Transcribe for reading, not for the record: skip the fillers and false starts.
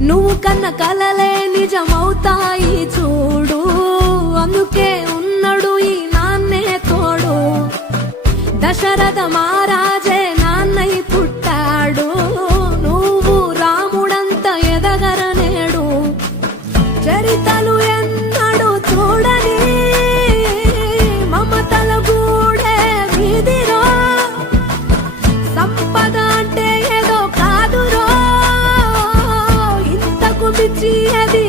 నువ్వు కన్న కలలే నిజమవుతాయి చూడు, అందుకే ఉన్నడు ఈ నాన్నే తోడు. దశరథ మహారాజే నాన్నై పుట్టాడు, నువ్వు రాముడంత ఎదగరనేడు. చరితలు ఎన్నడు చూడని మమతల గూడే వీధిరో, సంపద అంటే ఏదో కాదురో, ఇంతకు మించి అది